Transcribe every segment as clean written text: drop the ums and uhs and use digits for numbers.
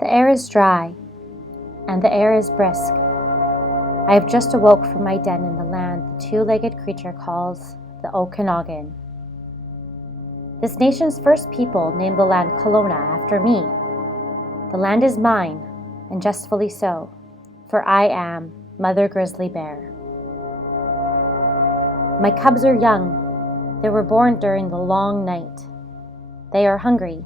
The air is dry, and the air is brisk. I have just awoke from my den in the land the two-legged creature calls the Okanagan. This nation's first people named the land Kelowna after me. The land is mine, and justly so, for I am Mother Grizzly Bear. My cubs are young. They were born during the long night. They are hungry,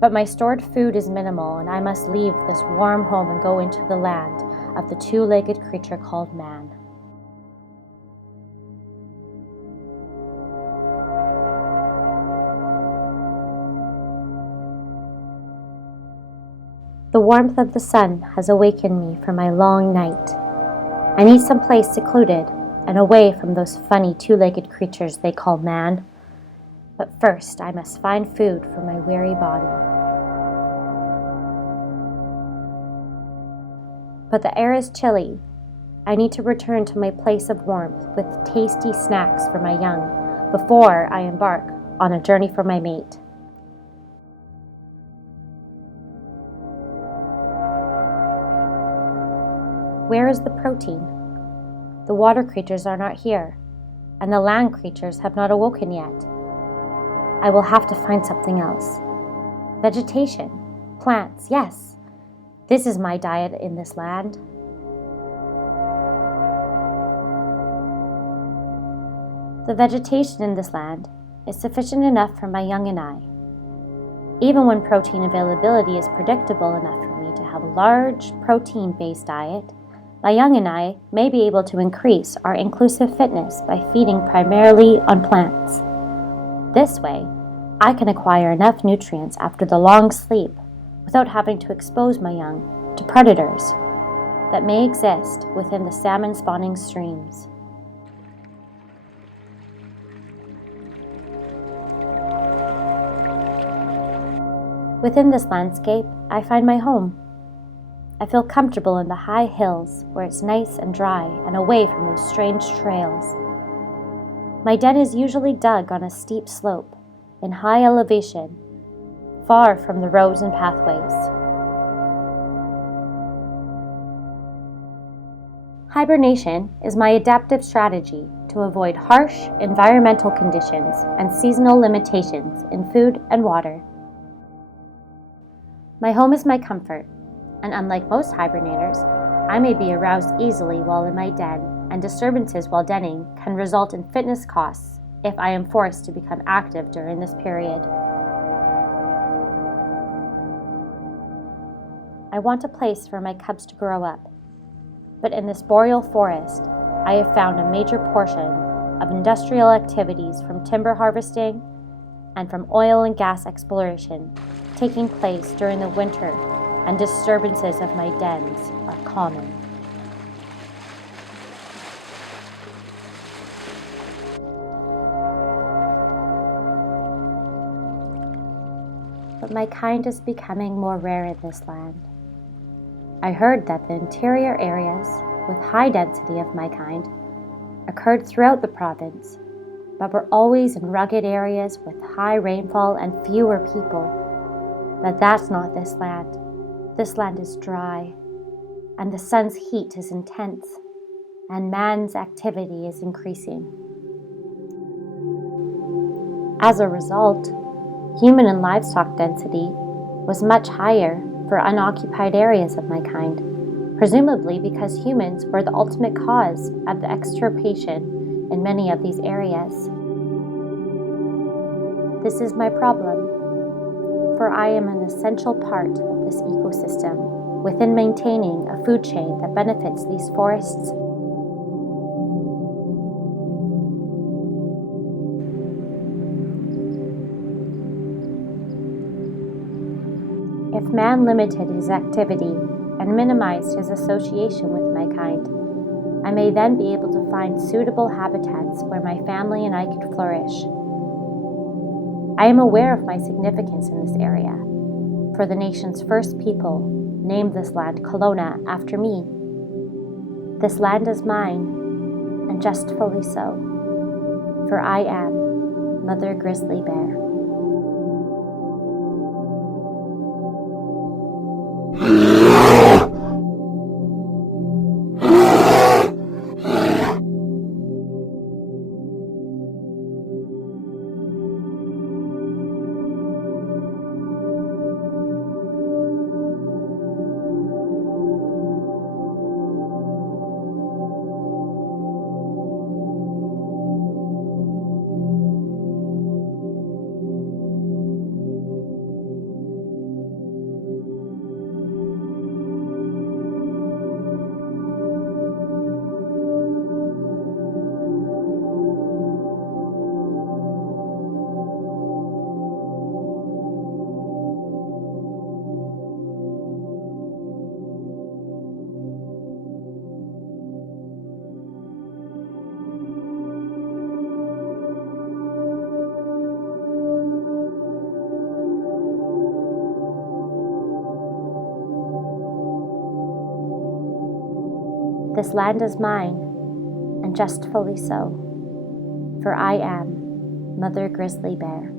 but my stored food is minimal, and I must leave this warm home and go into the land of the two-legged creature called man. The warmth of the sun has awakened me from my long night. I need some place secluded and away from those funny two-legged creatures they call man. But first I must find food for my weary body. But the air is chilly. I need to return to my place of warmth with tasty snacks for my young before I embark on a journey for my mate. Where is the protein? The water creatures are not here, and the land creatures have not awoken yet. I will have to find something else. Vegetation, plants, yes. This is my diet in this land. The vegetation in this land is sufficient enough for my young and I. Even when protein availability is predictable enough for me to have a large protein-based diet, my young and I may be able to increase our inclusive fitness by feeding primarily on plants. This way, I can acquire enough nutrients after the long sleep without having to expose my young to predators that may exist within the salmon spawning streams. Within this landscape, I find my home. I feel comfortable in the high hills where it's nice and dry and away from those strange trails. My den is usually dug on a steep slope in high elevation, far from the roads and pathways. Hibernation is my adaptive strategy to avoid harsh environmental conditions and seasonal limitations in food and water. My home is my comfort, and unlike most hibernators, I may be aroused easily while in my den, and disturbances while denning can result in fitness costs if I am forced to become active during this period. I want a place for my cubs to grow up, but in this boreal forest, I have found a major portion of industrial activities from timber harvesting and from oil and gas exploration taking place during the winter, and disturbances of my dens are common. But my kind is becoming more rare in this land. I heard that the interior areas with high density of my kind occurred throughout the province, but were always in rugged areas with high rainfall and fewer people. But that's not this land. This land is dry, and the sun's heat is intense, and man's activity is increasing. As a result, human and livestock density was much higher for unoccupied areas of my kind, presumably because humans were the ultimate cause of the extirpation in many of these areas. This is my problem, for I am an essential part of this ecosystem within maintaining a food chain that benefits these forests. If man limited his activity and minimized his association with my kind, I may then be able to find suitable habitats where my family and I could flourish. I am aware of my significance in this area, for the nation's first people named this land Kelowna after me. This land is mine, and justly so, for I am Mother Grizzly Bear. This land is mine, and justfully so, for I am Mother Grizzly Bear.